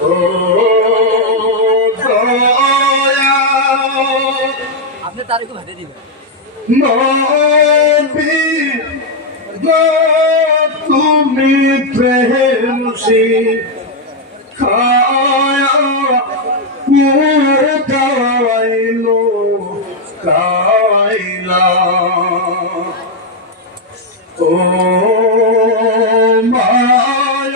ও দয়া আপনি তারিখও ভাতে দিবেন নবী গো তুমি প্রেম শিখায়া কুতাইলো কাইলা ও মায়ার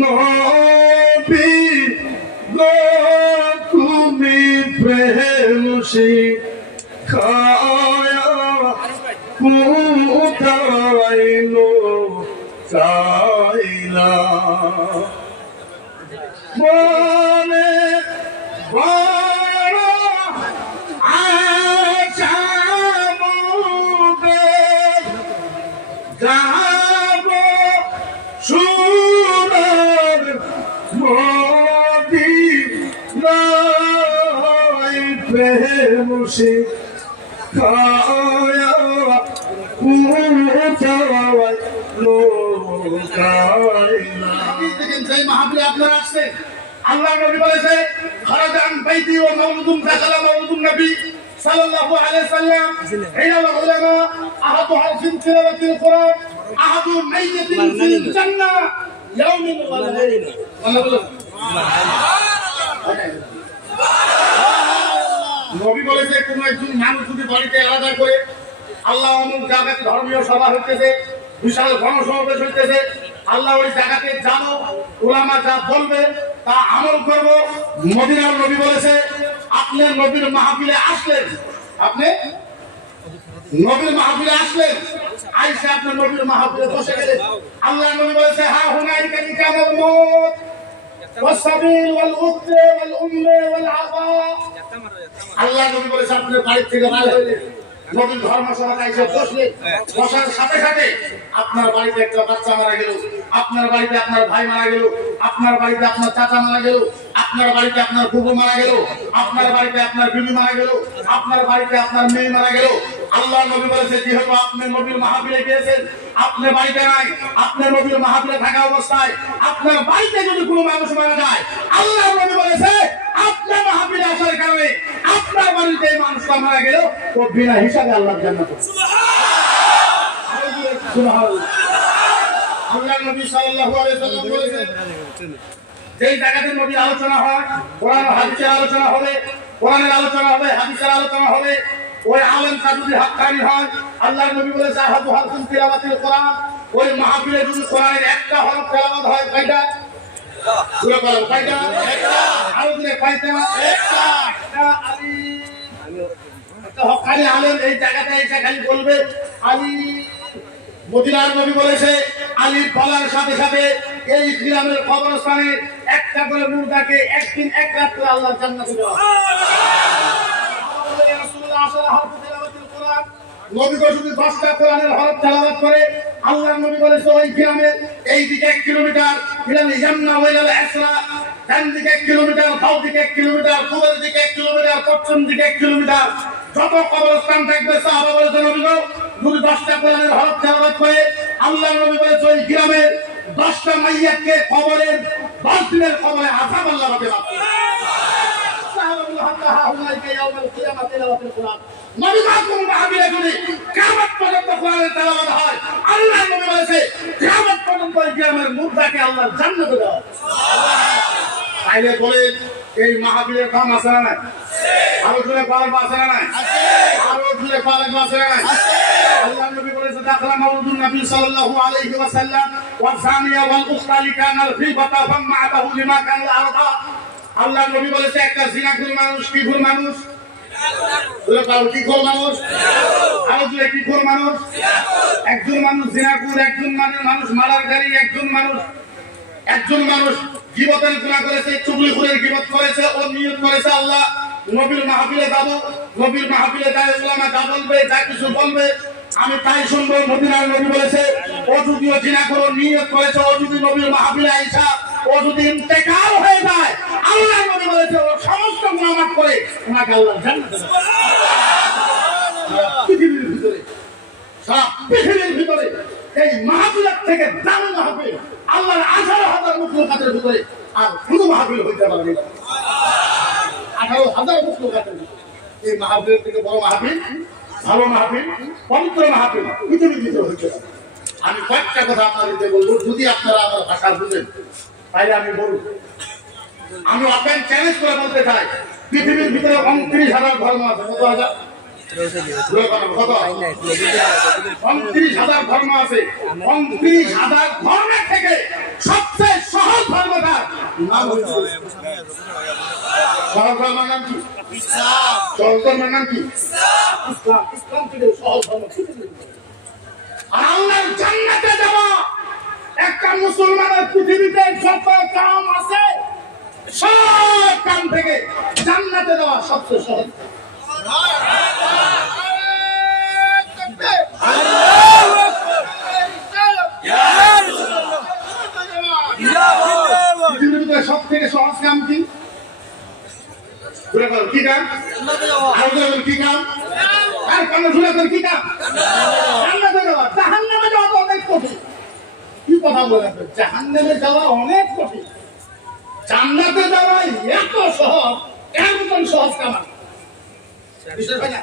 নবী গো তুমি প্রেম শিখায়া কুতাইলো কাইলা মনে বড় আশা মোদের যাব সুন্দর মদিনায় প্রেম শিখায়া কুতাইলো কাইলা। সেই মাহফিলে আপনারা আসছেন, আল্লাহ নবী বলেছে খারাজান বাইতি ওয়া মাউলুদুন দাখালা মাউলুদুন নবী সাল্লাল্লাহু আলাইহি সাল্লাম হিনা ওয়া উলামা আহাদু হারফিন তিলাওয়াতিল কোরআন আহাদু মাইয়াতিন ফিল জান্নাহ ইয়াউমিন ওয়া লাইলাতিন। আল্লাহ বলেন নবী বলেছে কোন একজন মানুষ যদি বাড়িতে আলাদা করে আল্লাহ অমুক জায়গাতে ধর্মীয় সভা হইতেছে, বিশাল গণসমাবেশ হইতেছে, আল্লাহ ওই জায়গাতে জানো ওলামা যা বলবে তা আমল করব। মদিনার নবী বলেছে আপনি নবীর মাহফিলে আসলেন, আপনি নবীর মাহফিলে আসলেন, আইসা আপনি নবীর মাহফিলে বসে গেলেন, আল্লাহ নবী বলেছে হা হুনাইকা লিকামাল মউত ওয়াসসাবিল ওয়াল উদ্দ ওয়াল উম্মে ওয়াল আবা। আল্লাহ নবী বলেছে আপনি বাড়ি থেকে বের হইলেন, নবীর ধর্মসভায় এসে বসলে, বসার সাথে সাথে আপনার বাড়িতে একটা বাচ্চা মারা গেল, আপনার বাড়িতে আপনার ভাই মারা গেল, আপনার বাড়িতে আপনার চাচা মারা গেল, আপনার বাড়িতে আপনার বুবু মারা গেল, আপনার বাড়িতে আপনার বিবি মারা গেল, আপনার বাড়িতে আপনার মেয়ে মারা গেল। আল্লাহ নবী বলেছে যেহেতু আপনি নবীর মাহফিলে গিয়েছেন, আপনি বাড়িতে নাই, আপনি নবীর মাহফিলে থাকা অবস্থায় আপনার বাড়িতে যদি কোনো মানুষ মারা যায়, আল্লাহ নবী বলেছে আপনার মাহফিলে আসার কারণে আপনার বাড়িতে এই মানুষটা মারা গেল ও বিনা হিসাবে আল্লাহর জান্নাত। সুবহানাল্লাহ। আল্লাহ নবী সাল্লাল্লাহু আলাইহি ওয়াসাল্লাম বলেছেন যেই জায়গাতে নবীর আলোচনা হয়, কোরআন ও হাদিসের আলোচনা হবে, কোরআনের আলোচনা হবে, হাদিসের আলোচনা হবে, ওই আলেমটা যদি হাক্কানি হয়, আল্লাহর নবী বলেছে আহাদু হারফিন তিলাওয়াতিল কোরআন, ওই মাহফিলে যদি কোরআনের একটা হরফ তেলাওয়াত হয় কয়টা? পুরো বলো কয়টা? একটা। আরো দিলে কয়টা? একটা। একটা আলিম, একটা হক্কানি আলেম এই জায়গাতে এসে খালি বলবে আলী। মদিনার নবী বলেছে আলী বলার সাথে সাথে এই গ্রামের কবরস্থানে একটা করে মুর্দাকে একদিন এক রাত করে আল্লাহর জান্নাতে দেওয়া। রাসূলুল্লাহ সাল্লাল্লাহু আলাইহি ওয়াসাল্লাম নবী যদি 10টা কোরআনের হরফ তেলাওয়াত করে, আল্লাহর নবী বলেছে ওই গ্রামের এই দিকে 1 কিলোমিটার, ইলাল ইয়ামনা ওয়া ইলাল আসরা, ডান দিকে 1 কিলোমিটার, বাম দিকে 1 কিলোমিটার, পূর্ব দিকে 1 কিলোমিটার, পশ্চিম দিকে 1 কিলোমিটার, যত কবরস্থান থাকবে সাহাবা বলেছে নবী গো যদি 10টা কোরআনের হরফ তেলাওয়াত করে, আল্লাহর নবী বলেছে ওই গ্রামের 10টা মাইয়াতকে কবরের 10 দিনের কবরে আযাব আল্লাহ রাখবে। নবী মাহফিল মাহফিলে যদি কিয়ামত পর্যন্ত কোরআনের তেলাওয়াত হয়, আল্লাহর নবী বলেছে কিয়ামত পর্যন্ত ওই গ্রামের মুর্দাকে আল্লাহর জান্নাতে দেওয়া। তাইলে বলেন এই মাহফিলের দাম আছে না নাই? আরো জোরে পালক আছে না নাই? আরো জোরে পালক আছে না নাই? আল্লাহর নবী বলেছে দাখালা মাউলুদুন নবী সাল্লাল্লাহু আলাইহি ওয়াসাল্লাম ওয়া সানিয়া ওয়াল উখরা লিকানাল ফিবাতা ফামাআতাহু লিমা কানাল আরদা। আল্লাহর নবী বলেছে একটা জিনাকুর মানুষ কি ঘুর মানুষ? বলে কাল কি ঘুর মানুষ? আরো জোরে কি ঘুর মানুষ? একজন মানুষ জিনাকুর, একজন মানুষ মারার গাড়ি, একজন মানুষ গীবতের গুনাহ করেছে, চুগলিখুরের গীবত করেছে, ও নিয়ত করেছে আল্লাহ নবীর মাহফিলে যাব, নবীর মাহফিলে যায় উলামা যা বলবে, যা কিছু বলবে আমি তাই শুনবো। মদিনার নবী বলেছে ও যদিও জিনা করে নিয়ত করেছে, ও যদি নবীর মাহফিলে আইসা ও যদি ইন্তেকাল হয়ে যায়, আল্লাহর নবী বলেছে ও সমস্ত গুনাহ মাফ করে ওনাকে আল্লাহ জান্নাতে দেবে। পৃথিবীর ভিতরে সারা পৃথিবীর ভিতরে এই মাহফিলের থেকে দামি মাহফিল আল্লাহর 18,000 মুখলুকাতের ভিতরে আর কোনো মাহফিল হইতে পারবে না। 18,000 মুখলুকাতের ভিতরে এই মাহফিলের থেকে বড় মাহফিল, ভালো মাহফিল, পবিত্র মাহফিল পৃথিবীর ভিতরে হইতে পারে। আমি কয়েকটা কথা আপনাদেরকে বলবো, যদি আপনারা আমার ভাষা বুঝেন তাইলে আমি বলবো। আমি আপনাকে চ্যালেঞ্জ করে বলতে চাই, পৃথিবীর ভিতরে 29,000 ধর্ম আছে। কত হাজার? 29,000 ধর্ম আছে। 29,000 ধর্মের থেকে সবচেয়ে সহজ ধর্মটা নাম হচ্ছে সহজ ধর্মের নাম কি? সহজ ধর্মের নাম কি? ইসলাম। ইসলাম থেকে সহজ ধর্ম। আর আল্লাহর জান্নাতে যাওয়া একটা মুসলমানের পৃথিবীতে যত কাম আছে সব কাম থেকে জান্নাতে যাওয়া সবচেয়ে সহজ। পৃথিবীতে সব থেকে সহজ কাম কি? কি কাম? কি কাম? আর কেন শুনে কি কাম? জান্নাতে যাওয়া। জাহান্নামে যাওয়া তো অনেক কঠিন। কি কথা বলেন? জাহান্নামে যাওয়া অনেক কঠিন, জান্নাতে যাওয়া এত সহজ, এমন সহজ কাম। বিশ্বাস হয় না?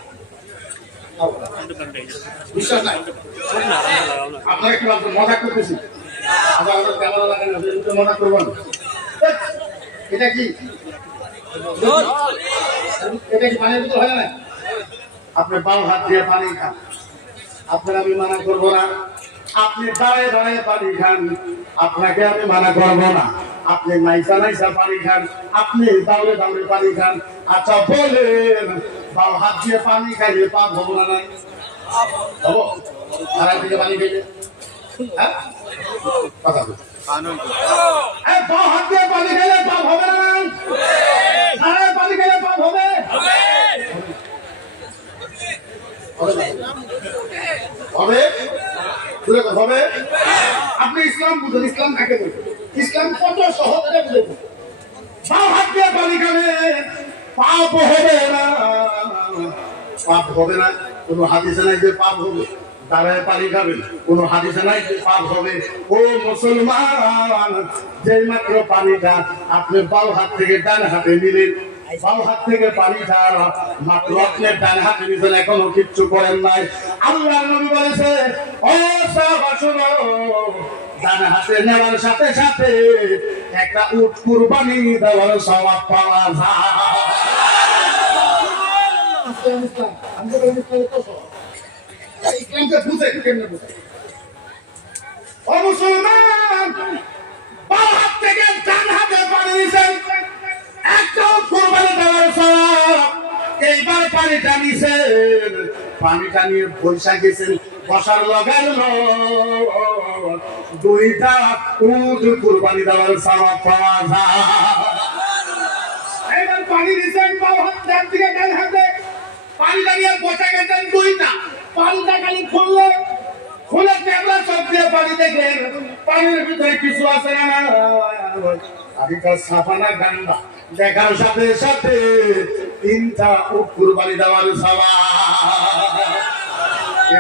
বিশ্বাস নাই? আপনারা কি ভাবছেন মজা করতেছি? আবার ক্যামেরা লাগানো মজা করবেন? এটা কি পানির ভিতর হয় না? আপনি বাম হাত দিয়ে পানি খান, আপনার আমি মানা করবো না। আপনি দাঁড়ায় দাঁড়ায় পানি খান, আপনাকে আমি মানা করবো না। আপনি নাইসা নাইসা পানি খান, আপনি দাউড়ে দাউড়ে পানি খান। আচ্ছা বলেন, বাম হাত দিয়ে পানি খাইলে পাপ হবো না? নাই হবো? দাঁড়ায় দিকে পানি খাইলে হ্যাঁ কথা বল। বাম হাত দিয়ে পানি খাইলে পাপ হবে না? নাই দাঁড়ায় পানি খাইলে পাপ হবে? হবে হবে। আপনি ইসলাম বুঝুন, ইসলাম কাকে বলবেন? ইসলাম কত সহজ এটা বুঝে। বাম হাত দিয়ে পানি খাবে পাপ হবে না, পাপ হবে না। কোনো হাদিসে নাই যে পাপ হবে। দাঁড়ায় পানি খাবেন, কোনো হাদিসে নাই যে পাপ হবে। ও মুসলমান, যেই মাত্র পানিটা আপনি বাম হাত থেকে ডান হাতে নিলেন, বাম হাত থেকে পানিটা মাত্র আপনার ডান হাতে নিলেন, এখনো কিচ্ছু করেন নাই। আল্লাহর নবী বলেছে, ও সাহাবা শুনো, ডান হাতে নেওয়ার সাথে সাথে একটা উট কুরবানি দেওয়ার সওয়াব পাওয়া যায়। ইসলামকে বুঝে কেমনে বুঝে? ও মুসলমান, বাম হাত থেকে ডান হাতে পানি নিছেন, একটা উট কুরবানি দেওয়ার সওয়াব। এইবার পানিটা নিছেন, পানিটা নিয়ে বৈশা গেছেন, বসার লগার দুইটা উট কুরবানি দেওয়ার সওয়াব পাওয়া যায়। এবার পানি দিচ্ছেন বাম হাত ডান দিকে ডান হাতে, পানিটা নিয়ে বসা গেছেন দুইটা। পানিটা খালি খুললে, খুলে ক্যামেরা চোখ দিয়ে পানি দেখলেন, পানির ভিতরে কিছু আছে না? পানিটা সাফা না গান্ডা? দেখার সাথে সাথে তিনটা উট কুরবানি দেওয়ার সওয়াব।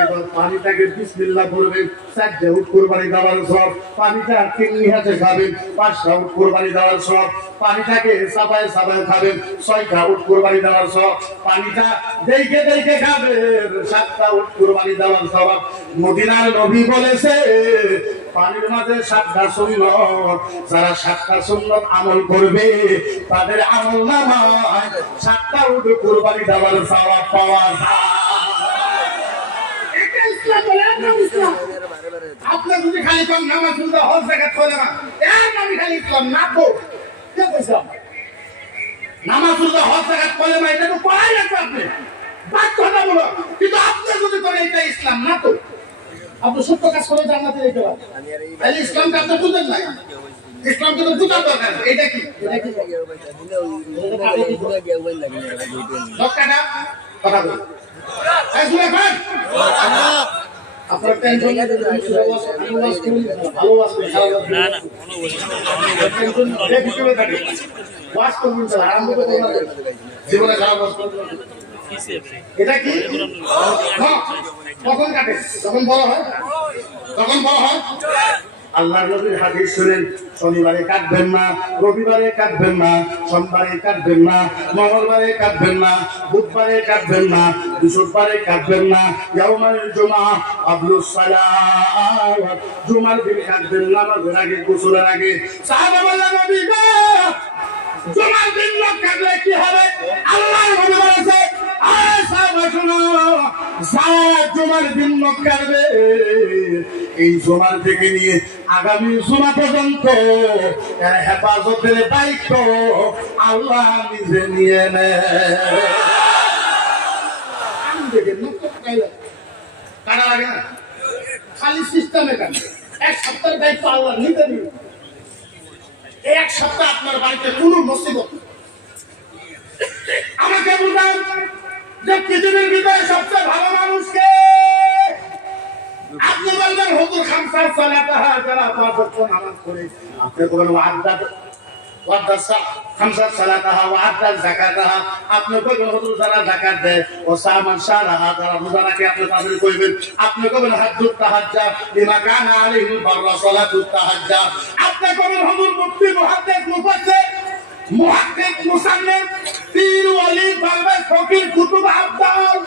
এবার পানিটাকে বিসমিল্লাহ করবেন, 4টা উট কুরবানি দেওয়ার সব। পানিটা তিন হাতে খাবেন, 5টা উট কুরবানি দেওয়ার সব। পানিটাকে সাবায় সাবায় খাবেন, 6টা উট কুরবানি দেওয়ার সব। পানিটা দেখে দেখে খাবেন, 7টা উট কুরবানি দেওয়ার সব। মদিনার নবী বলেছে, পানির মাঝে 7টা সুন্নাত, যারা 7টা সুন্নাত আমল করবে তাদের আমল নামায় 7টা উট কুরবানি দেওয়ার সওয়াব পাওয়া যায়। আপনি যদি খালি কম নামাজ পড়তে হজ জাকাত করে না, এর নামই খালি ইসলাম না। তো কে কইছে নামাজ পড়তে হজ জাকাত করে না? এটা তো করাই লাগবে। আপনি বাদ কথা বলো, কিন্তু আপনি যদি করে এটা ইসলাম না। তো আপনি সত্য কাজ করে জান্নাতে যেতে পারেন, তাহলে ইসলামকে আপনি বুঝেন না। ইসলামকে তো বুঝার দরকার। এটা কি? এটা কি লক্কাটা কথা বলো। আপনার টেনশন জীবনে খারাপ। এটা কি? কখন কাটে? যখন বড় হয়, তখন বড় হয়। আল্লাহর নবীর হাদিস শুনেন, শনিবারে কাটবেন না, রবিবারে কাটবেন না, সোমবারে কাটবেন না, মঙ্গলবারে কাটবেন না, বুধবারে কাটবেন না, বৃহস্পতিবারে কাটবেন না, ইয়াউমুল জুমআ আবলুস সালাত, জুমার দিন কাটবেন না, নামাজের আগে, গোসলের আগে। সাহাবা বললেন, নবী গো, জুমার দিন লোক কাটলে কি হবে? আল্লাহর নবী বলেছে, আয় সাহাবা শুনো, যারা জুমার দিন লোক কাটবে, এই জুমার থেকে নিয়ে আগামী জুমা পর্যন্ত এর হেফাজতের দায়িত্ব আল্লাহ নিজে নিয়ে নেয়। কাটা লাগে না, খালি সিস্টেমে কাটে। এক সপ্তাহের দায়িত্ব আল্লাহ নিতে নিবে। এক সপ্তাহ আপনার বাড়িতে কোনো মুসিবত। আমাকে বুঝান যে পৃথিবীর ভিতরে সবচেয়ে ভালো মানুষকে। আপনি বলবেন হুজুর খামসা সালাতাহা, যারা পাঁচ ওয়াক্ত নামাজ পড়ে। আপনি বলবেন খামসা সালাতাহা ওয়া আদ্দা যাকাতাহা। আপনি বলবেন হুজুর যারা যাকাত দেয় ও সামান শাহরাহা, যারা রোজা রাখে, আপনি তাদের কইবেন। আপনি বলবেন হাজ্জুত তাহাজ্জুদ লিমা কানা আলাইহি বাররা সালাতুত তাহাজ্জুদ। আপনি বলবেন হুজুর মুফতি মুহাদ্দিস মুফাসসির মুহাক্কিক মুসান্নিফ পীর ওয়ালি বারবার ফকির কুতুব আফদাল।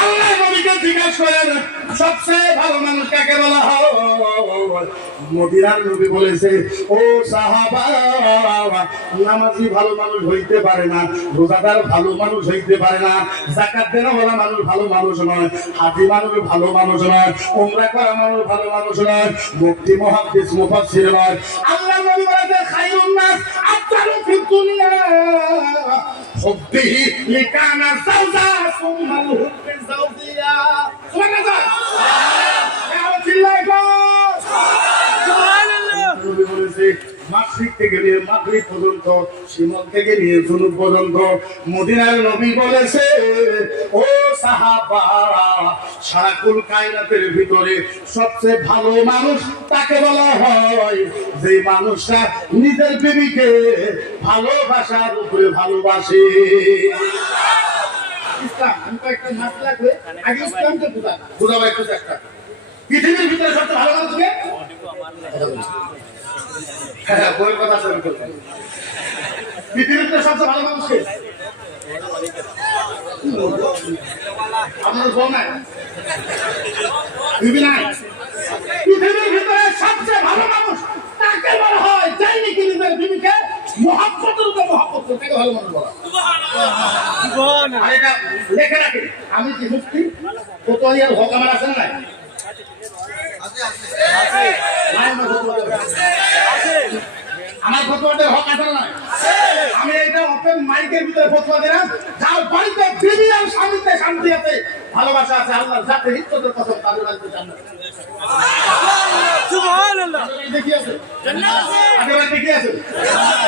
আল্লাহ নবীকে জিজ্ঞাসা করেন সবচেয়ে ভালো মানুষ কাকে বলা হয়? মদিনার নবী বলেছে, ও সাহাবা, নামাজি ভালো মানুষ হইতে পারে না, রোজাদার ভালো মানুষ হইতে পারে না, যাকাত দেওয়ালা মানুষ ভালো মানুষ নয়, হাজি মানুষ ভালো মানুষ নয়, উমরা করা মানুষ ভালো মানুষ নয়, মুফতি মুহাদ্দিস মুফাসসির নয়। আল্লাহ নবী বলেছে, খায়রুন নাস আফদালু ফিদ দুনিয়া হুব্বিহি লিকানা যাওজা সুম্মাল হুব্বি যাওজিয়া। সুবহানাল্লাহ, নবী বলেছে, মাগরিব থেকে নিয়ে মাগরিব পর্যন্ত, শিমল থেকে নিয়ে জুনুব পর্যন্ত। মদিনার নবী বলেছে, ও সাহাবা, সারাকুল কায়নাতের ভিতরে সবচেয়ে ভালো মানুষ তাকে বলা হয় যে মানুষটা নিজের বিবিকে ভালোবাসার উপরে ভালোবাসে। ইসলাম, আমি কয়েকটা মাস লাগবে আগে ইসলামকে বুঝাবো একটু চেষ্টা। পৃথিবীর ভিতরে সবচেয়ে ভালো মানুষ কে? হ্যাঁ, বইয়ের কথা শুরু করবেন। পৃথিবীর ভিতরে সবচেয়ে ভালো মানুষ কে? আপনার বউ নাই, বিবি নাই। পৃথিবীর ভিতরে সবচেয়ে ভালো মানুষ তাকে বলা হয় যাই নাকি নিজের বিবিকে মহব্বতের উপর মহব্বত করে, তাকে ভালো মানুষ বলা। আর এটা লেখে রাখি, আমি কি মুফতি কোতোয়ালিয়ার হক আমার আছে না নাই? আমার ফতোয়াদের হক আছে না নাই? আমি এইটা ওপেন মাইকের ভিতরে ফতোয়া দিলাম, যার বাড়িতে বিবি আর স্বামীতে শান্তি আছে, ভালোবাসা আছে, আল্লাহর জাতের ইজ্জতের কথা, তাদের বাড়িতে জান্নাত আছে। সুবহানাল্লাহ। দেখি আছে জান্নাত আছে, আগে বাড়িতে কি আছে?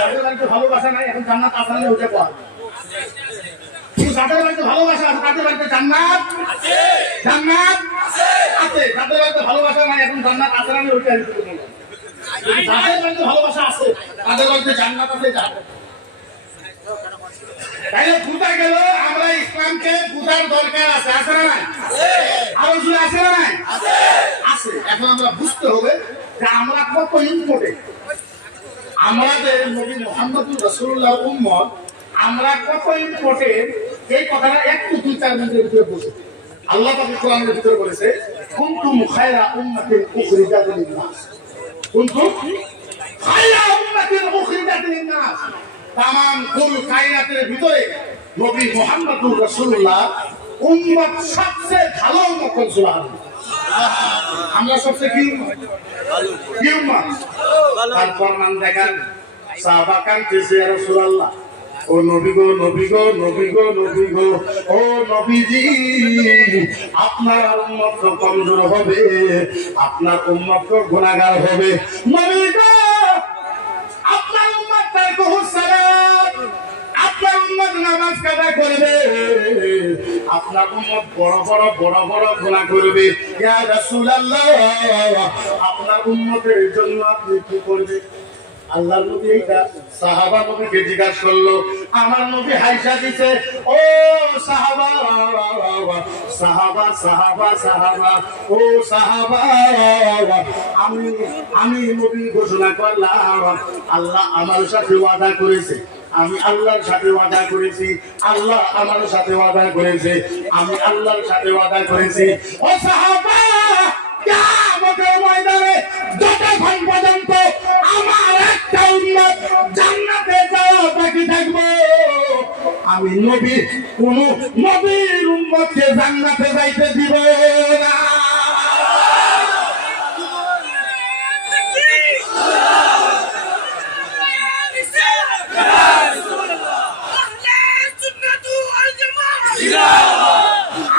আগে বাড়িতে ভালোবাসা নাই, এখন জান্নাত আছে না? ওটা কোয়া যাদের বাড়িতে ভালোবাসা আছে তাদের বাড়িতে জান্নাত আছে, জান্নাত আছে। যাদের বাড়িতে ভালোবাসা নাই, এখন জান্নাত আছে না? ওইটা যাদের বাড়িতে ভালোবাসা আছে তাদের বাড়িতে জান্নাত আছে। তাইলে বুঝা গেল আমরা ইসলামকে বুঝার দরকার আছে, আছে না নাই? আরো জোরে আছে না নাই? আছে। এখন আমরা বুঝতে হবে যে আমরা কত ইম্পর্টেন্ট, আমাদের নবী মুহাম্মদুর রাসূলুল্লাহ উম্মত, আমরা কত ইম্পর্টেন্ট। এই কথাটা একটু 2-4 মিনিটের ভিতরে বলছি। আল্লাহ পাক কোরআনের ভিতরে বলেছে, কুনতুম খায়রা উম্মাতিন উখরিজাত লিন-নাস, কুনতুম খায়রা উম্মাতিন উখরিজাত লিন-নাস। তামাম কুল কায়নাতের ভিতরে নবী মুহাম্মদুর রাসূলুল্লাহ উম্মত সবচেয়ে ভালো উম্মত। সুবহানাল্লাহ। আমরা সবচেয়ে কি উম্মত? তারপর নাম দেখেন, সাহাবা কাঁদতেছে, ইয়া রাসূলুল্লাহ, ও নবী গো, নবী গো, নবী গো, নবী গো, ও নবীজি, আপনার উম্মত তো কমজোর হবে, আপনার উম্মত তো গুনাহগার হবে। নবী গো, আপনার উম্মত তারকুস সালাত, আপনার উম্মত নামাজ কাজা করবে, আপনার উম্মত বড় বড় বড় বড় গুনাহ করবে। ইয়া রাসূলুল্লাহ, আপনার উম্মতের জন্য আপনি কি করবেন? আল্লাহর নবী এইটা সাহাবা নবীকে জিজ্ঞাসা করলো, আমার নবী হাইসা দিছে, ও সাহাবা সাহাবা সাহাবা সাহাবা, ও সাহাবা, আমি নবী ঘোষণা করলাম আল্লাহ আমার সাথে ওয়াদা করেছে, আমি আল্লাহর সাথে ওয়াদা করেছি, আল্লাহ আমার সাথে ওয়াদা করেছে, আমি আল্লাহর সাথে ওয়াদা করেছি। ও সাহাবা, কিয়ামতের ময়দানে যতক্ষণ পর্যন্ত আমার একটা উম্মত জান্নাতে যাওয়া বাকি থাকবে, আমি নবী কোন নবীর উম্মতকে জান্নাতে যাইতে দিব না।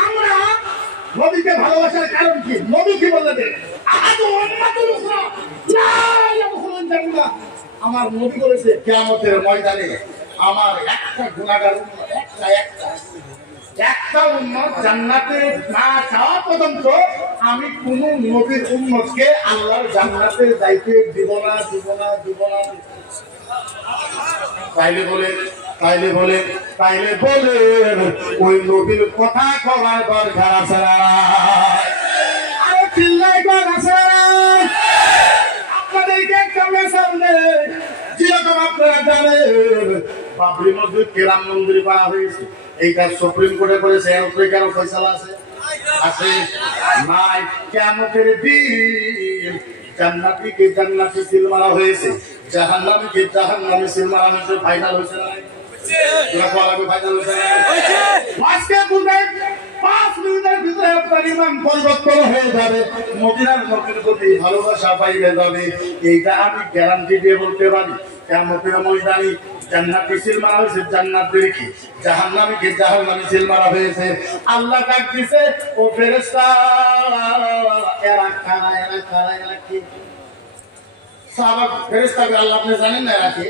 আমরা নবীকে ভালোবাসার কারণ কি? নবী কি বলে দেন, আমার নবী বলেছে কিয়ামতের ময়দানে আমার একটা গুনাহগার উম্মত, একটা উম্মত জান্নাতে না যাওয়া পর্যন্ত আমি কোন নবীর উম্মতকে আল্লাহর জান্নাতে যাইতে দিব না, দিব না, দিব না। তাইলে বলেন ওই নবীর কথা করার দরকার আছে না? আরে চিল্লাই কর আছে না? আপনাদেরকে একটা মেসেজ নেই, যেরকম আপনারা জানেন বাবরি মসজিদ কেরাম মন্দির করা হয়েছে, এইটা সুপ্রিম কোর্টে করেছে, এর উপরে কেন ফয়সালা আছে? আছে নাই? কিয়ামতের দিন জান্নাতীকে জান্নাতে সিল মারা হয়েছে, জাহান্নামীকে জাহান্নামে সিল মারা হয়েছে। ফাইনাল হয়েছে না? ফাইনাল হয়েছে। আজকে বুঝেন 5 মিনিটের ভিতরে আপনার ইমান পরিবর্তন হয়ে যাবে, মদিনার নবীর প্রতি ভালোবাসা পাইবে যাবে, এইটা আমি গ্যারান্টি দিয়ে বলতে পারি। কিয়ামতের ময়দানে জান্নাতে সিল মারা হয়েছে জান্নাতীকে, জাহান্নামীকে জাহান্নামে সিল মারা হয়েছে। আল্লাহ ডাক দিছে, ও ফেরেশতা, এরা কারা, এরা কারা, এরা কি? সাহাবা ফেরেশতাকে আল্লাহ আপনি জানেন না এরা কি?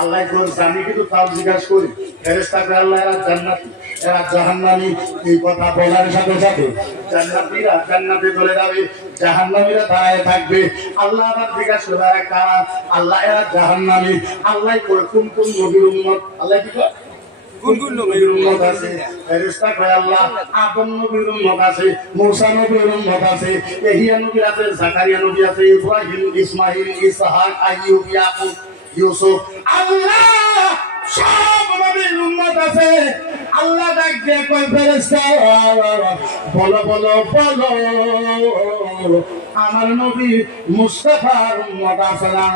আল্লাহ বলছে আমি কিন্তু তাও জিজ্ঞাসা করি, ফেরেশতাকে আল্লাহ এরা জান্নাতি এরা জাহান্নামী, এই কথা বলার সাথে সাথে জান্নাতীরা জান্নাতে চলে যাবে, জাহান্নামীরা দাঁড়ায় থাকবে। আল্লাহ আবার জিজ্ঞাসা করবে এরা কারা? আল্লাহ এরা জাহান্নামী। আল্লাহ কয় কোন কোন নবীর উম্মত? আল্লাহ কি কয় কোন কোন নবীর উম্মত আছে? ফেরেশতা কয় আল্লাহ আদম নবীর উম্মত আছে, মূসা নবীর উম্মত আছে, ইহইয়া নবী আছে, জাকারিয়া নবী আছে, ইব্রাহিম, ইসমাঈল, ইসহাক, আইয়ুব, ইয়াকুব, ইউসুফ, আল্লাহ সব নবীর উম্মত আছে। আল্লাহ ডাক দিয়ে কয় ফেরেশতা বলো বলো বলো আমার নবী মুস্তাফার উম্মত আছে না?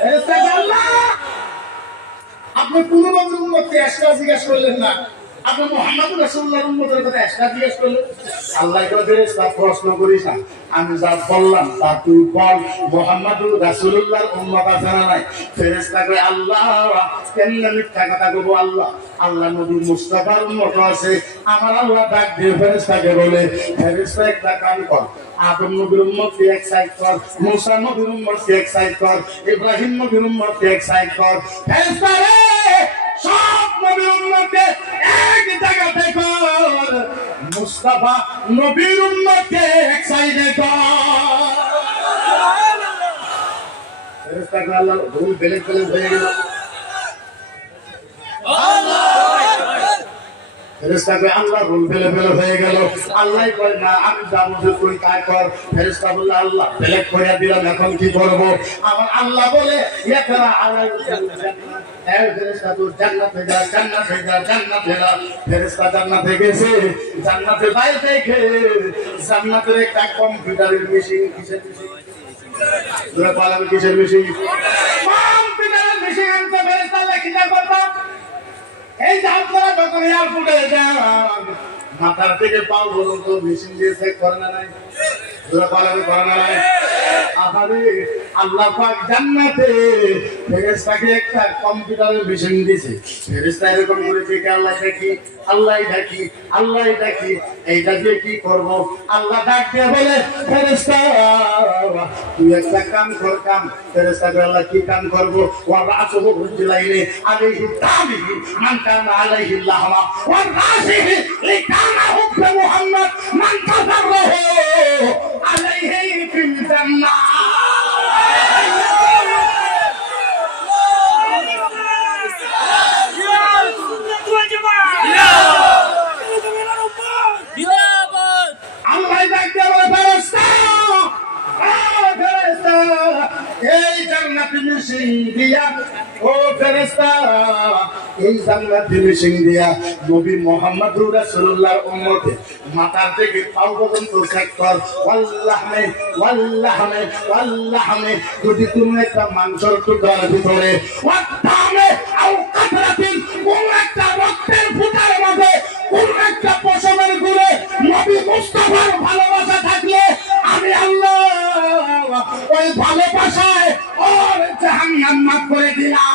ফেরেশতা আল্লাহ আপনি কোন নবীর উম্মতকে এক্সট্রা জিজ্ঞাসা করলেন না, আপনি মুহাম্মদ রাসূলুল্লাহর উম্মতের কথা এক্সট্রা জিজ্ঞাসা করলেন। আল্লাহ কয় ফেরেশতা প্রশ্ন করিস না, আমি যা বললাম তা তুই বল, মুহাম্মদ রাসূলুল্লাহর উম্মত আছে না নাই? ফেরেশতা কয় আল্লাহ কেমনে মিথ্যা কথা কব? আল্লাহ নবী মুস্তাফার উম্মত আছে। আমার আল্লাহ ডাক দিয়ে ফেরেশতাকে বলে, ফেরেশতা একটা কাম কর, আদম নবীর উম্মতকে এক সাইড কর, মূসা নবীর উম্মতকে এক সাইড কর, ইব্রাহিম নবীর উম্মতকে এক সাইড কর। ফেরেশতা রে সব নবীর উম্মতকে এক জায়গাতে কর, মুস্তাফা নবীর উম্মতকে এক সাইডে কর। ফেরেশতাকে আল্লাহ ভুল বেলেগ বেলেগ হয়ে গেল। ফেরেশতাকে আল্লাহ ভুল বেলেগ বেলেগ হয়ে গেল। আল্লাহ কয় না আমি যা বুঝে তুই তাই কর। ফেরেশতা বলল আল্লাহ বেলেগ করে দিলাম, এখন কি করব? আমার আল্লাহ বলে ইয়াকরা আলাইকুম জান্নাত, এই ফেরেশতা তুই জান্নাতে যা, জান্নাতে যা, জান্নাতে যা। ফেরেশতা জান্নাতে গেছে, জান্নাতে যাই দেখে জান্নাতের একটা কম্পিউটারের মেশিন, কিসের মেশিন? তোরা পালাবে কিসের মেশিন? কম্পিউটারের মেশিন আনতে ফেরেশতা লেখি যা করতাম। এই যে আপনারা যখন এয়ারপোর্টে যান মাথার থেকে পাও পর্যন্ত মেশিন দিয়ে চেক করে না নাই? তোরা পালাবে করে না নাই? আহারে আল্লাহ পাক জান্নাতে ফেরেশতাকে একটা কম্পিউটারের মেশিন দিয়েছে। ফেরেশতা এরকম করে দেখে আল্লাহ দেখি, আল্লাহ দেখি, আল্লাহ দেখি, এইটা দিয়ে কি করব? আল্লাহ ডাক দিয়ে বলে ফেরেশতা তুই একটা কাম কর, কাম। ফেরেশতা বলে আল্লাহ কি কাম করব? ওয়া রাসুহু হুজলাইনি আলাইহি তাবিহি মান কানা আলাইহি লাহমা ওয়া রাসিহি লিকানা হুব্বু মুহাম্মদ মান তাফাররাহু আলাইহি ফিল জান্নাহ। এই জান্নাতি মিশিং দিয়া ও ফেরেশতা এই জান্নাতি মিশিং দিয়া নবী মুহাম্মদুর রাসূলুল্লাহর উম্মতে মাথা থেকে পাও পর্যন্ত সেক্টর ওয়াল্লাহমে ওয়াল্লাহমে ওয়াল্লাহমে যদি তুমি একটা মাংসের টুকরার ভিতরে ওয়াদামে আও কাতরাতিন কোন একটা রক্তের ফুটার মধ্যে কোন একটা পশমের গুড়ে নবী মুস্তাফার ভালোবাসা থাকলে আমি আল্লাহ ওই ভালোবাসায় ওর জাহান্নাম মাফ করে দিলাম।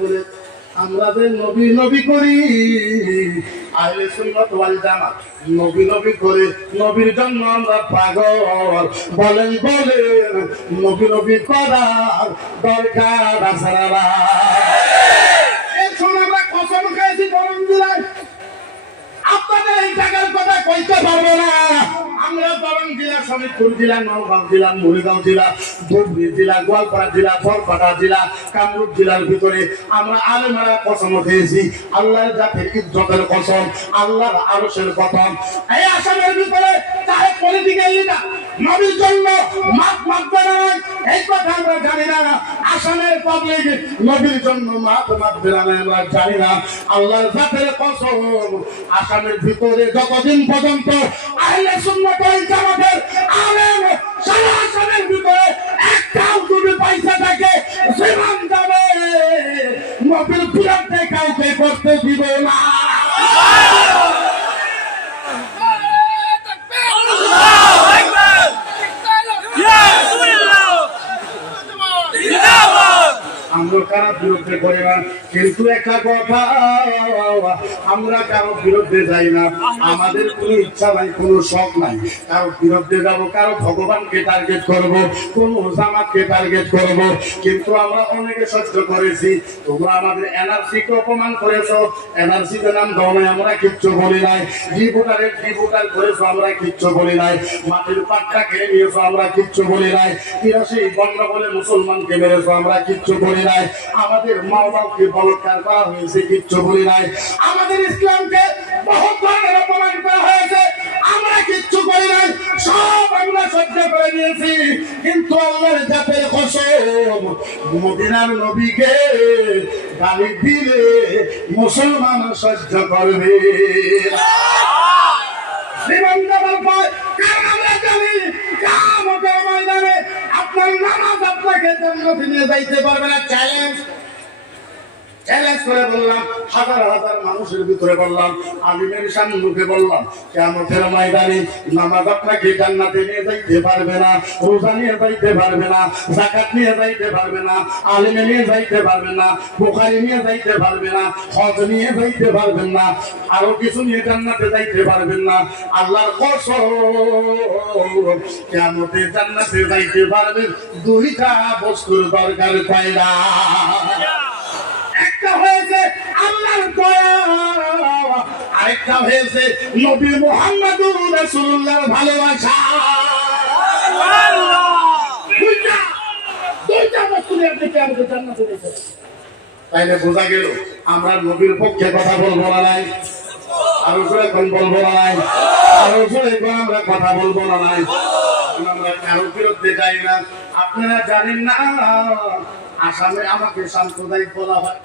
বলে আমরা যে নবী নবী করি আহলে সুন্নাত ওয়াল জামাত নবী নবী করে নবীর জন্য আমরা পাগল বলেন বলেন নবী নবী করার দরকার আছে না? এখন আমরা কসম খেয়েছি বরং দিলাই আপনাদের এই জায়গার কথা কইতে পারবো না। আমরা বরং জেলা শরীরপুর জেলা নওগাঁ জেলা মরিগাঁও জেলা ধুবড়ী জেলা গোয়ালপাড়া জেলা বরপাড়া জেলা কামরূপ জেলার ভিতরে আমরা আলেমারা কসম খেয়েছি আল্লাহর জাতের ইজ্জতের কসম আল্লাহর আরশের কসম এই আসামের ভিতরে চাহে পলিটিক্যাল লিডার নবীর জন্য মাপ মাপবে না এই কথা আমরা জানি না। আসামের পাবলিক নবীর জন্য মাপ মাপবে না আমরা জানি না। আল্লাহর জাতের কসম আসামের ভিতরে যতদিন পর্যন্ত আহলে সুন্নাত ওয়াল জামাতের আলেম সারা আসামের ভিতরে একটাও যদি পয়সা থাকে জীবন যাবে নবীর বিরুদ্ধে কাউকে করতে দিব না। আমরা কারো বিরুদ্ধে করি না কিন্তু একটা কথা আমরা কারো বিরুদ্ধে যাই না। আমাদের কোনো ইচ্ছা নাই কোনো শখ নাই কারো বিরুদ্ধে যাব কারো ভগবানকে টার্গেট করব কোন জামাতকে টার্গেট করব। কিন্তু আমরা অনেকে সহ্য করেছি তোমরা আমাদের এনআরসিকে অপমান করেছো এনআরসিতে নাম দাও নাই আমরা কিচ্ছু বলি নাই। ডিভোটার করেছো আমরা কিচ্ছু বলি নাই। মাটির পাট্টা খেয়ে নিয়েছো আমরা কিচ্ছু বলি নাই। 83 গন্ডগোলে মুসলমানকে মেরেছো আমরা কিচ্ছু বলি নাই। আমাদের মা বাবাকে বলৎকার করা হয়েছে কিচ্ছু বলি নাই। আমাদের ইসলামকে বহুত ধরনের অপমান করা হয়েছে আমরা কিচ্ছু বলি নাই। সব আমরা সহ্য করে নিয়েছি কিন্তু আল্লাহর জাতের কসম মদিনার নবীকে গালি দিলে মুসলমান সহ্য করবে জীবন দেওয়ার পর। কারণ আমরা জানি কিয়ামতের ময়দানে আপনার নামাজ আপনাকে জান্নাতে নিয়ে যাইতে পারবে না। চ্যালেঞ্জ করে বললাম হাজার হাজার মানুষের ভিতরে বললাম আলিমের সামনে বললাম কিয়ামতের ময়দানে নামাজ আপনাকে জান্নাতে নিয়ে যাইতে পারবে না রোজা নিয়ে যাইতে পারবে না যাকাত নিয়ে যাইতে পারবে না আলিমে নিয়ে যাইতে পারবে না বুখারী নিয়ে যাইতে পারবে না হজ নিয়ে যাইতে পারবেন না আরো কিছু নিয়ে জান্নাতে যাইতে পারবেন না। আল্লাহর কসম কিয়ামতে জান্নাতে যাইতে পারবেন দুইটা বস্তুর দরকার পায় না। একটা হয়েছে আল্লাহর দয়া আরেকটা হয়েছে নবী মুহাম্মদুর রাসূলুল্লাহর ভালোবাসা। দুইটা বস্তু নিয়ে আপনি কিয়ামতে জান্নাতে যাবেন। তাইলে বোঝা গেল আমরা নবীর পক্ষে কথা বলবো না নাই আরো জোরে কোন বলবো না নাই আরো জোরে কোন আমরা কথা বলবো না নাই আমরা কারো বিরুদ্ধে যাই না। আপনারা জানেন না আসামে আমাকে সাম্প্রদায়িক বলা হয়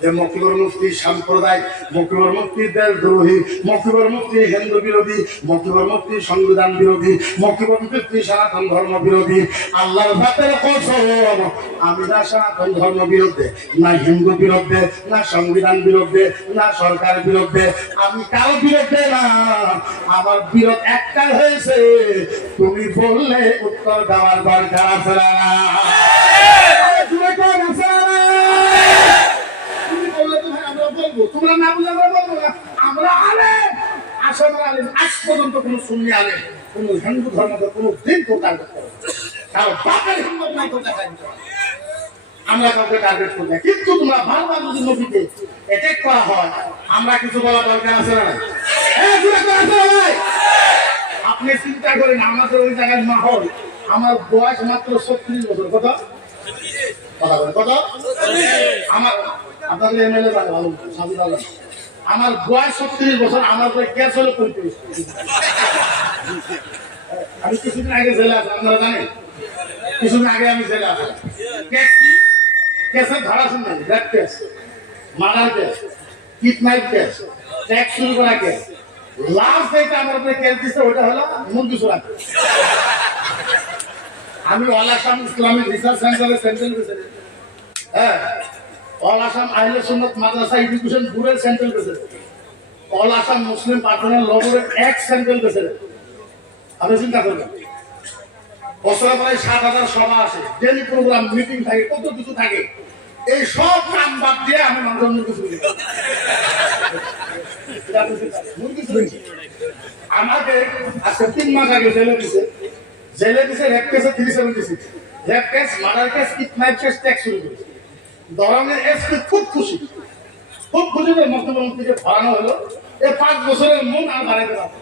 যে মকিবুর মুফতি সাম্প্রদায়িক মকিবুর মুফতি দেশদ্রোহী মকিবুর মুফতি হিন্দু বিরোধী মকিবুর মুফতি সংবিধান বিরোধী মকিবুর মুফতি সনাতন ধর্ম বিরোধী। আল্লাহর জাতের কসম আমি না সনাতন ধর্ম বিরুদ্ধে না হিন্দু বিরুদ্ধে না সংবিধান বিরুদ্ধে না সরকার বিরুদ্ধে আমি কারো বিরুদ্ধে না। আমার বিরোধ একটাই হয়েছে তুমি বললে উত্তর দেওয়ার দরকার আছে না তোমরা না বললে বলবো না। আমরা আলেম আসামের আলেম আজ পর্যন্ত কোন সুন্নি আলেম কোন হিন্দু ধর্মকে কোন দিন তো টার্গেট করে কারো বাপের হিন্দু নাই তো দেখাই আমরা কাউকে টার্গেট করি না। কিন্তু তোমরা বারবার যদি নবীকে অ্যাটাক করা হয় আমরা কিছু বলা দরকার আছে না আপনি চিন্তা করেন আমাদের ওই জায়গায় মাহল আমার বয়স মাত্র 36 বছর। কত কথা বলেন কত আমার আপনাদের এমএলএ ভালো সাজিদ আলম আমার বয়স 36 বছর আমার গ্যাস হলো 35 আমি কিছুদিন আগে জেলে আসলাম, আপনারা জানেন? কিছুদিন আগে আমি জেলে আসলাম। কেস কি? কেসের ধারা শুনলেন? Rape case, murder case, kidnap case, tax চুরি করা কেস। লাস্ট যেটা আমার উপরে কেস দিচ্ছে ওটা হলো মুরগি চোরা কেস। আমি অল আসাম ইসলামিক রিসার্চ সেন্টারের সেন্ট্রাল প্রেসিডেন্ট। হ্যাঁ, অল আসাম আহলে সুন্নাত মাদ্রাসা এডুকেশন বোর্ডের সেন্ট্রাল প্রেসিডেন্ট, অল আসাম মুসলিম পার্সোনাল ল বোর্ডের এক্স সেন্ট্রাল প্রেসিডেন্ট। আপনি চিন্তা করবেন, বছরে প্রায় 7,000 সভা আসে, ডেলি প্রোগ্রাম, মিটিং থাকে, কত কিছু থাকে। এই সব কাম বাদ দিয়ে আমি মানুষের মুরগি চুরি করি। আমাকে আজকে 3 মাস আগে জেলে দিছে। জেলে দিছে রেপ কেসে 376, rape case, murder case, kidnap case, tax চুরি করেছে। দরঙ্গের এসপি খুব খুশি, খুব খুশি যে মুখ্যমন্ত্রীকে ধরানো হলো। এই 5 বছরের মন আর বাড়াইতে পারবে।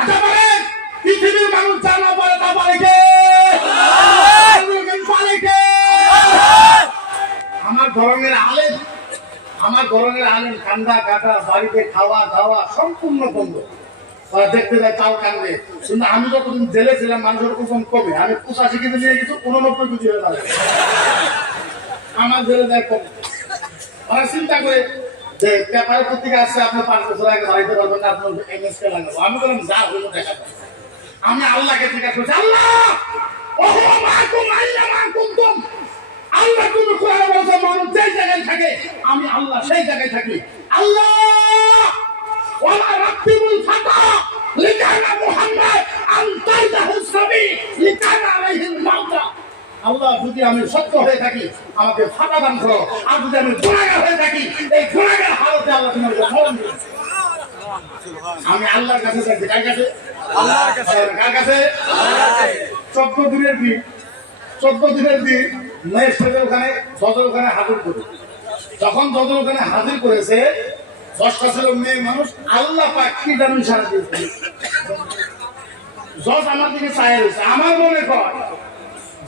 আচ্ছা বলেন, পৃথিবীর মানুষ জানা পড়ে তা পারে কে? পারে কে? আমার ধরনের আলেম, আমার ধরনের আলেম কান্দা কাটা, বাড়িতে খাওয়া দাওয়া সম্পূর্ণ বন্ধ। ওরা দেখতে যায় তাও কান্দে। কিন্তু আমি যতদিন জেলে ছিলাম মানুষের ওজন কমে, আমি 85 কেজি নিয়ে গেছি, 89 কেজি হয়ে যাবে আমার জেলে যায় কম। ওরা চিন্তা করে যে পেপারের পত্রিকা আসছে, আপনার 5 বছর আগে বাড়িতে পারবেন না, আপনার এমএসকে লাগাবো। আমি বললাম যা হইলো দেখা যাবে। আমি আল্লাহকে জিজ্ঞাসা করছি, আল্লাহ আল্লাহ তুমি কোরআনে বলছো মানুষ যে জায়গায় থাকে আমি আল্লাহ সেই জায়গায় থাকি। আল্লাহ ওয়ালা রাব্বিল ফাতা লিকানা মুহাম্মদ আনতাইদাহুস সাবি লিকানা আলাইহিল মাউতা। আল্লাহ যদি আমি সত্য হয়ে থাকি আমাকে ফাতা দান করো, আর যদি আমি গুনাহগার হয়ে থাকি এই গুনাহগার হালতে আল্লাহ তোমাকে মরণ দিও। আমি আল্লাহর কাছে যাই। কার কাছে? আল্লাহর কাছে। কার কাছে? আল্লাহর কাছে। 14 দিনের দিন, 14 দিনের দিন ম্যাজিস্ট্রেটের ওখানে, জজের ওখানে হাজির করে। যখন জজের ওখানে হাজির করেছে, 10টা ছিল মেয়ে মানুষ। আল্লাহ পাক কি জানেন ইশারা দিয়েছে। জজ আমার দিকে চায় রয়েছে। আমার মনে কর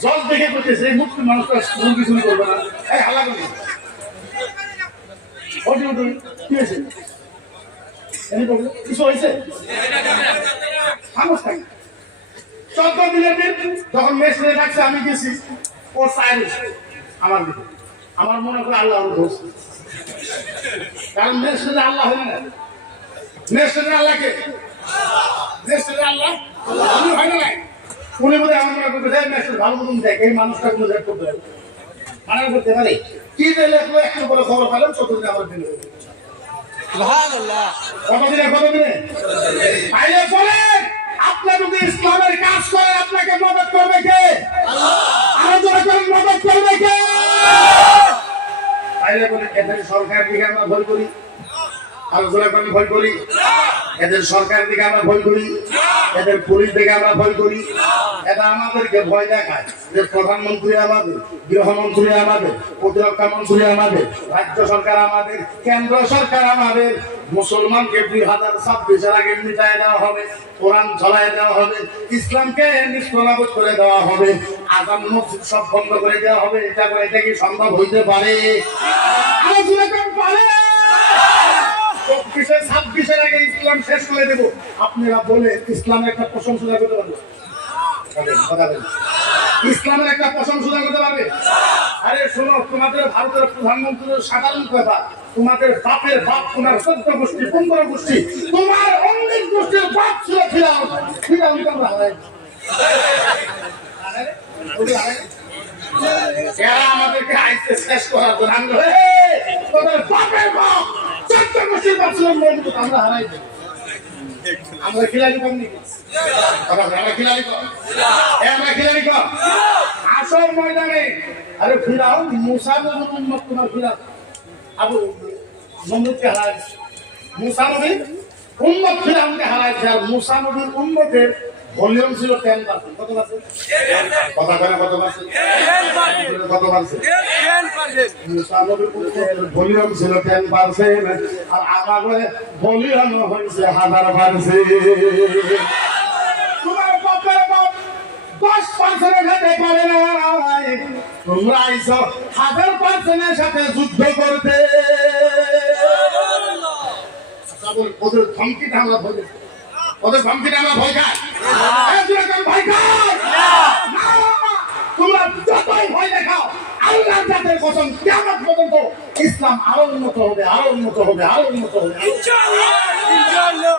জজ দেখে করতেছে এই মুক্তি মানুষটা মুরগি চুরি করবে না। এই হাল্লা করি ওটি ওটি কি হয়েছে? কিছু হয়েছে? 14 দিনের দিন যখন ম্যাজিস্ট্রেট ডাকছে আমি গেছি, ও চায় রয়েছে আমার দিকে। আমার মনে করে আল্লাহ ধরছে, কারণ ম্যাজিস্ট্রেট আল্লাহ হয় না। ম্যাজিস্ট্রেট আল্লাহকে, ম্যাজিস্ট্রেট আল্লাহ উনি হয় না। উনি বলে আমার মনে করতে চাই ম্যাজিস্ট্রেট ভালো মতন দেখ এই মানুষটা কোনো রেট করতে পারে, মানা করতে পারে। কি যে লেখলো একটু করে খবর পেলাম 14 দিনে আমার দিন হয়ে গেছে। কতদিনে? কতদিনে? তাইলে বলেন আপনি যদি ইসলামের কাজ করেন আপনাকে মদত করবে কে? আরো জোরে করেন, মদত করবে কে? তাইলে বলেন এদের সরকারের দিকে আমরা ভয় করি, আরো জোরে করেন ভয় করি। এদের সরকারের দিকে আমরা ভয় করি, এদের পুলিশ দিকে আমরা ভয় করি। এটা আমাদেরকে ভয় দেখায় যে প্রধানমন্ত্রী আমাদের, গৃহমন্ত্রী আমাদের, প্রতিরক্ষা মন্ত্রী আমাদের, রাজ্য সরকার আমাদের, কেন্দ্র সরকার আমাদের। মুসলমানকে 2026 আগে মিটায় দেওয়া হবে, কোরআন ঝলায় দেওয়া হবে, ইসলামকে নিষ্প্রলাপ করে দেওয়া হবে, আজান মসজিদ সব বন্ধ করে দেওয়া হবে। এটা করে এটা কি সম্ভব হইতে পারে? পারে। 26 আগে ইসলাম শেষ করে দেব। আপনারা বলে ইসলামের একটা প্রশংসা করতে পারবে? ইসলামের একটা প্রশংসা করতে পারবে? আরে শোনো, তোমাদের ভারতের প্রধানমন্ত্রীর সাধারণ কথা, তোমাদের বাপের বাপ, তোমার 14 গোষ্ঠী 15 গোষ্ঠী, তোমার 19 গোষ্ঠীর বাপ ছিল ফিরাউন। ফিরাউনকে আমরা হারাই, এরা আমাদেরকে আইতে শেষ করার জন্য তোদের বাপের বাপ 14 গোষ্ঠীর বাপ ছিল, আমরা হারাই দেব। আমরা খিলাড়ি কম নাকি? আমরা খিলাড়ি কম, আমরা খিলাড়ি কম। আসল ময়দানে আরে ফিরাউন মুসা নবীর উম্মত, তোমার ফিরাউন আবু নমরুদকে হারাইছে। মুসা নবীর উম্মত ফিরাউনকে হারাইছে। আর মুসা নবীর উম্মতের ভলিউম ছিল 10%। কত আছে? কথা বলে কত আছে? 10%। কত আছে? 10%। মুসা নবীর উম্মতের ভলিউম ছিল 10%, আর আমাদের ভলিউম হইছে 1000%। তোমার বাপের বাপ 10% হতে পারে না, তোমরা আইছো 1000%-এর সাথে যুদ্ধ করতে। ওদের ধমকিটা আমরা ভয়, ওদের ধমকিটা আমরা ভয় খাই। ভাই তোমরা যতই ভয় দেখাও আল্লাহ জাতের কসম কিয়ামত পর্যন্ত ইসলাম আরো উন্নত হবে, আরো উন্নত হবে, আরো উন্নত হবে।